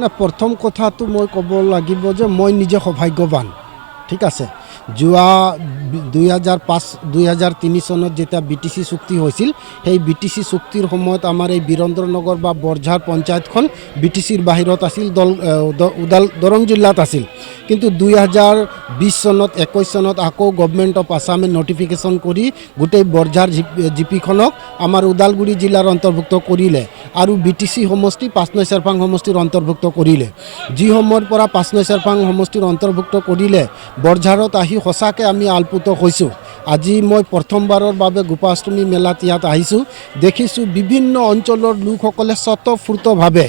না প্ৰথম কথাটো মই ক'ব লাগিব যে মই নিজে সৌভাগ্যৱান ঠিক আছে যোৱা 2005-2003 চনত যেতিয়া BTC চুক্তি হৈছিল সেই BTC চুক্তিৰ সময়ত আমাৰ এই বীৰেন্দ্ৰনগৰ বা বৰঝাৰ পঞ্চায়তখন BTCৰ বাহিৰত আছিল দৰং জিলাত আছিল কিন্তু 2020 চনত 21 চনত আকৌ গভৰ্নমেন্ট অফ আসামে নটিফিকেশন কৰি গোটেই বৰঝাৰ জিপিখনক আমাৰ ওদালগুৰি জিলাৰ অন্তৰ্ভুক্ত কৰিলে আৰু BTC সমষ্টি 5 নং চেৰপাং সমষ্টিৰ অন্তৰ্ভুক্ত কৰিলে যি সময়ৰ পৰা 5 নং চেৰপাং সমষ্টিৰ অন্তৰ্ভুক্ত কৰিলে বৰঝাৰত আহি সঁচাকৈ আমি আলপুত হৈছোঁ আজি মই প্ৰথমবাৰৰ বাবে গোপাষ্টমী মেলাত ইয়াত আহিছোঁ দেখিছোঁ বিভিন্ন অঞ্চলৰ লোকসকলে স্বতঃস্ফূৰ্তভাৱে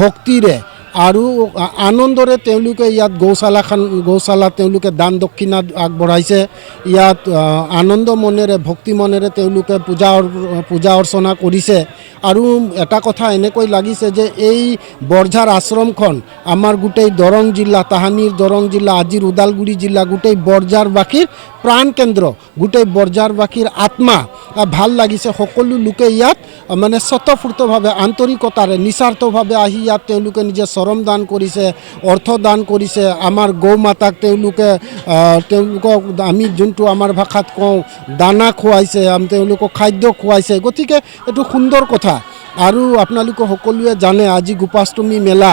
ভক্তিৰে আৰু আনন্দৰে তেওঁলোকে ইয়াত গৌশালা তেওঁলোকে দান দক্ষিণা আগবঢ়াইছে ইয়াত আনন্দ মনেৰে ভক্তি মনেৰে তেওঁলোকে পূজা অৰ্চনা কৰিছে আৰু এটা কথা এনেকৈ লাগিছে যে এই বৰঝাৰ আশ্ৰমখন আমাৰ গোটেই দৰং জিলা তাহানিৰ দৰং জিলা আজিৰ ওদালগুৰি জিলা গোটেই বৰঝাৰবাসীৰ প্ৰাণ কেন্দ্ৰ গোটেই বৰঝাৰবাসীৰ আত্মা ভাল লাগিছে সকলো লোকে ইয়াত মানে স্বতঃস্ফূৰ্তভাৱে আন্তৰিকতাৰে নিস্বাৰ্থভাৱে আহি ইয়াত তেওঁলোকে নিজে চৰম দান কৰিছে অৰ্থ দান কৰিছে আমাৰ গৌ মাতাক তেওঁলোকক আমি যোনটো আমাৰ ভাষাত কওঁ দানা খুৱাইছে তেওঁলোকক খাদ্য খুৱাইছে গতিকে এইটো সুন্দৰ কথা আৰু আপোনালোকে সকলোৱে জানে আজি গোপাষ্টমী মেলা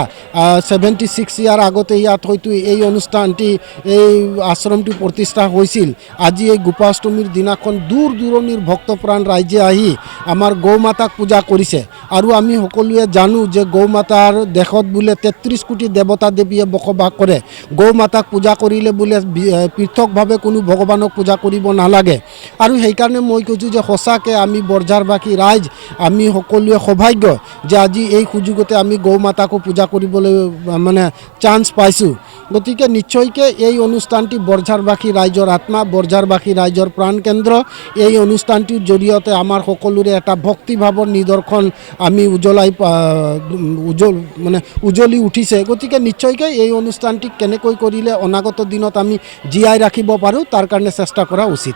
76 ইয়াৰ আগতে ইয়াত হয়তো এই অনুষ্ঠানটি এই আশ্ৰমটি প্ৰতিষ্ঠা হৈছিল আজি এই গোপাষ্টমীৰ দিনাখন দূৰ দূৰণিৰ ভক্তপ্ৰাণ ৰাইজে আহি আমাৰ গৌ মাতাক পূজা কৰিছে আৰু আমি সকলোৱে জানো যে গৌ মাতাৰ দেশত বোলে 33 কোটি দেৱতা দেৱীয়ে বসবাস কৰে গৌ মাতাক পূজা কৰিলে বোলে পৃথকভাৱে কোনো ভগৱানক পূজা কৰিব নালাগে আৰু সেইকাৰণে মই কৈছোঁ যে সঁচাকৈ আমি বৰঝাৰবাসী ৰাইজ আমি সকলোৱে সৌভাগ্য যে আজি এই সুযোগতে আমি গৌ মাতাকো পূজা কৰিবলৈ মানে চান্স পাইছোঁ গতিকে নিশ্চয়কৈ এই অনুষ্ঠানটি বৰঝাৰবাসী ৰাইজৰ আত্মা বৰঝাৰবাসী ৰাইজৰ প্ৰাণকেন্দ্ৰ এই অনুষ্ঠানটিৰ জৰিয়তে আমাৰ সকলোৰে এটা ভক্তিভাৱৰ নিদৰ্শন আমি উজ্বলি উঠিছে গতিকে নিশ্চয়কৈ এই অনুষ্ঠানটি কেনেকৈ কৰিলে অনাগত দিনত আমি জীয়াই ৰাখিব পাৰোঁ তাৰ কাৰণে চেষ্টা কৰা উচিত